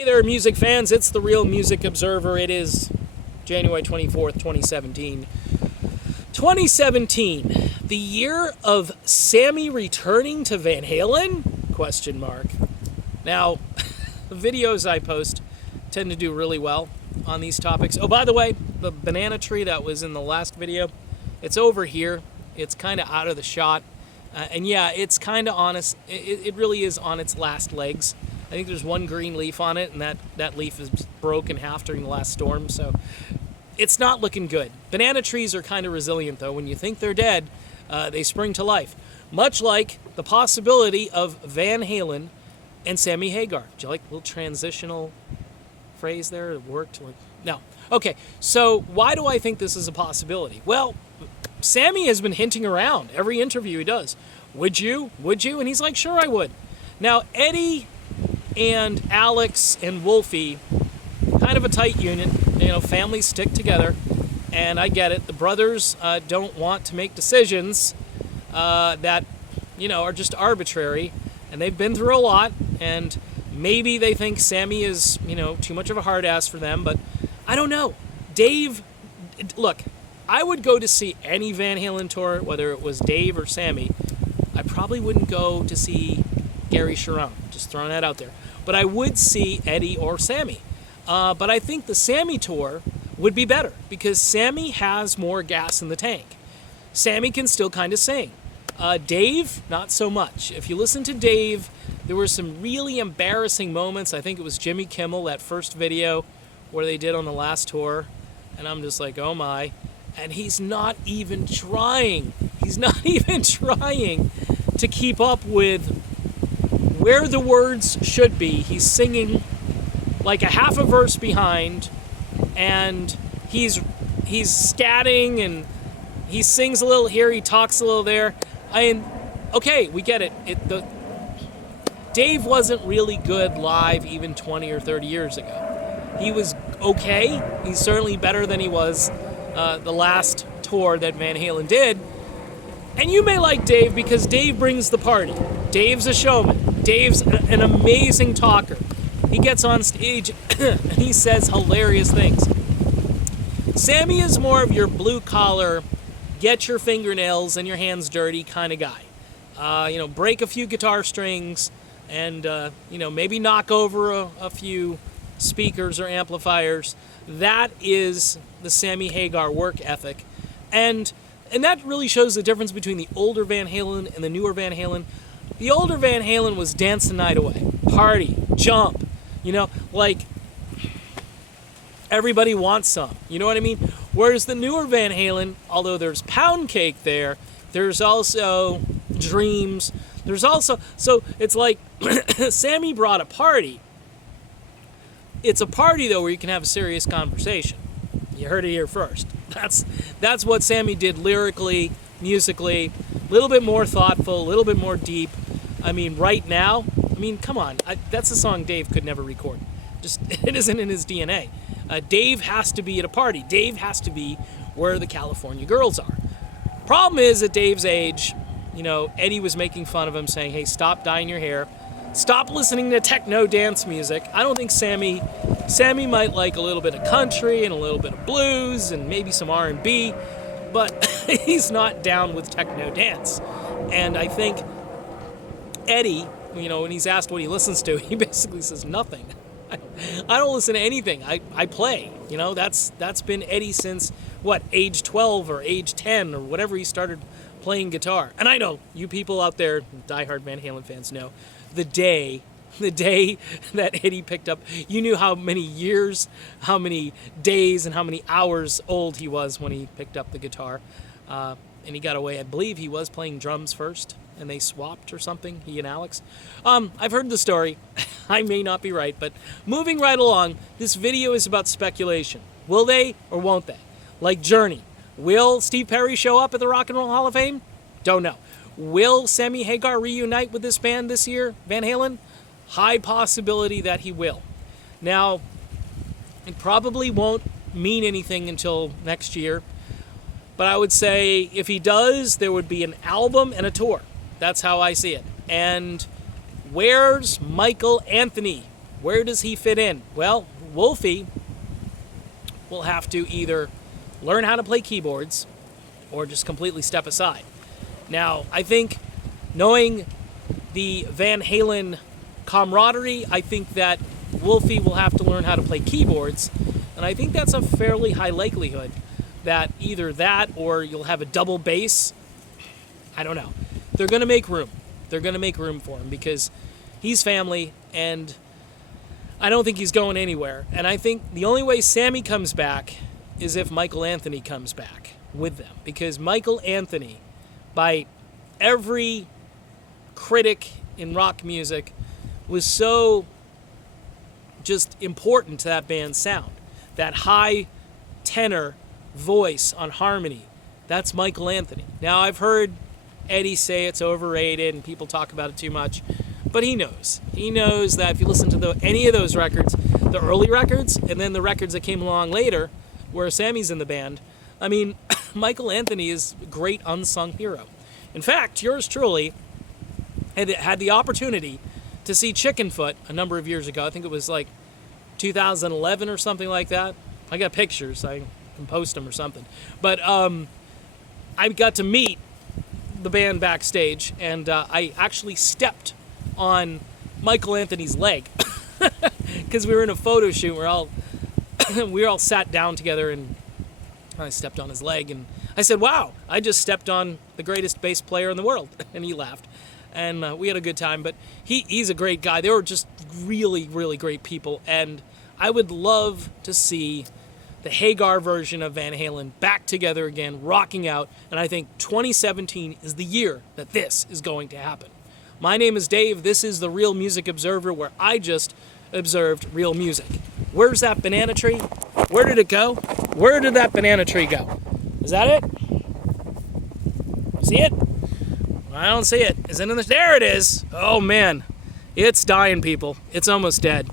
Hey there, music fans. It's the Real Music Observer. It is January 24th, 2017. 2017, the year of Sammy returning to Van Halen? Question mark. Now, the videos I post tend to do really well on these topics. Oh, by the way, the banana tree that was in the last video, it's over here. It's kind of out of the shot. And yeah, it's kind of honest. It really is on its last legs. I think there's one green leaf on it, and that leaf is broke in half during the last storm, so it's not looking good. Banana trees are kind of resilient, though. When you think they're dead, they spring to life. Much like the possibility of Van Halen and Sammy Hagar. Do you like a little transitional phrase there? It worked? No. Okay, so why do I think this is a possibility? Well, Sammy has been hinting around every interview he does. Would you? Would you? And he's like, sure, I would. Now, Eddie and Alex and Wolfie, kind of a tight union. You know, families stick together, and I get it. The brothers don't want to make decisions that, you know, are just arbitrary, and they've been through a lot, and maybe they think Sammy is, you know, too much of a hard ass for them, but I don't know. Dave, look, I would go to see any Van Halen tour, whether it was Dave or Sammy. I probably wouldn't go to see Gary Sharon, just throwing that out there. But I would see Eddie or Sammy. But I think the Sammy tour would be better because Sammy has more gas in the tank. Sammy can still kind of sing. Dave, not so much. If you listen to Dave, there were some really embarrassing moments. I think it was Jimmy Kimmel, that first video where they did on the last tour. And I'm just like, oh my. And he's not even trying. He's not even trying to keep up with where the words should be. He's singing like a half a verse behind, and he's scatting, and he sings a little here, he talks a little there. Okay, we get it. Dave wasn't really good live even 20 or 30 years ago. He was okay. He's certainly better than he was the last tour that Van Halen did. And you may like Dave because Dave brings the party. Dave's a showman. Dave's an amazing talker. He gets on stage and he says hilarious things. Sammy is more of your blue-collar, get your fingernails and your hands dirty kind of guy. You know, break a few guitar strings and, you know, maybe knock over a few speakers or amplifiers. That is the Sammy Hagar work ethic. And that really shows the difference between the older Van Halen and the newer Van Halen. The older Van Halen was dance the night away, party, jump, you know, like everybody wants some, you know what I mean? Whereas the newer Van Halen, although there's pound cake there, there's also dreams, there's also, so it's like Sammy brought a party. It's a party though where you can have a serious conversation. You heard it here first. That's what Sammy did lyrically, musically, a little bit more thoughtful, a little bit more deep. I mean, right now, come on. That's a song Dave could never record. Just, it isn't in his DNA. Dave has to be at a party. Dave has to be where the California girls are. Problem is, at Dave's age, you know, Eddie was making fun of him, saying, hey, stop dyeing your hair. Stop listening to techno dance music. I don't think Sammy might like a little bit of country and a little bit of blues and maybe some R&B, but he's not down with techno dance. And I think Eddie, you know, when he's asked what he listens to, he basically says nothing. I don't listen to anything. I play. You know, that's been Eddie since, what, age 12 or age 10 or whatever he started playing guitar. And I know you people out there, diehard Van Halen fans, know the day that Eddie picked up, you knew how many years, how many days, and how many hours old he was when he picked up the guitar. And he got away. I believe he was playing drums first, and they swapped or something, he and Alex. I've heard the story. I may not be right, but moving right along, this video is about speculation. Will they or won't they? Like Journey. Will Steve Perry show up at the Rock and Roll Hall of Fame? Don't know. Will Sammy Hagar reunite with this band this year, Van Halen? High possibility that he will. Now, it probably won't mean anything until next year, but I would say if he does, there would be an album and a tour. That's how I see it. And where's Michael Anthony? Where does he fit in? Well, Wolfie will have to either learn how to play keyboards or just completely step aside. Now, I think knowing the Van Halen camaraderie, I think that Wolfie will have to learn how to play keyboards, and I think that's a fairly high likelihood that either that or you'll have a double bass. I don't know. They're going to make room. They're going to make room for him because he's family, and I don't think he's going anywhere. And I think the only way Sammy comes back is if Michael Anthony comes back with them, because Michael Anthony, by every critic in rock music, was so just important to that band's sound. That high tenor voice on harmony, that's Michael Anthony. Now, I've heard Eddie say it's overrated and people talk about it too much, but he knows. He knows that if you listen to any of those records, the early records, and then the records that came along later, where Sammy's in the band, I mean, Michael Anthony is a great unsung hero. In fact, yours truly had the opportunity to see Chickenfoot a number of years ago. I think it was like 2011 or something like that. I got pictures. I can post them or something. But I got to meet the band backstage, and I actually stepped on Michael Anthony's leg because we were in a photo shoot. We were all sat down together, and I stepped on his leg, and I said, "Wow, I just stepped on the greatest bass player in the world," and he laughed. And we had a good time, but he's a great guy. They were just really, really great people, and I would love to see the Hagar version of Van Halen back together again, rocking out, and I think 2017 is the year that this is going to happen. My name is Dave. This is the Real Music Observer, where I just observed real music. Where's that banana tree? Where did it go? Where did that banana tree go? Is that it? See it? I don't see it. Is it in the... There it is. Oh, man. It's dying, people. It's almost dead.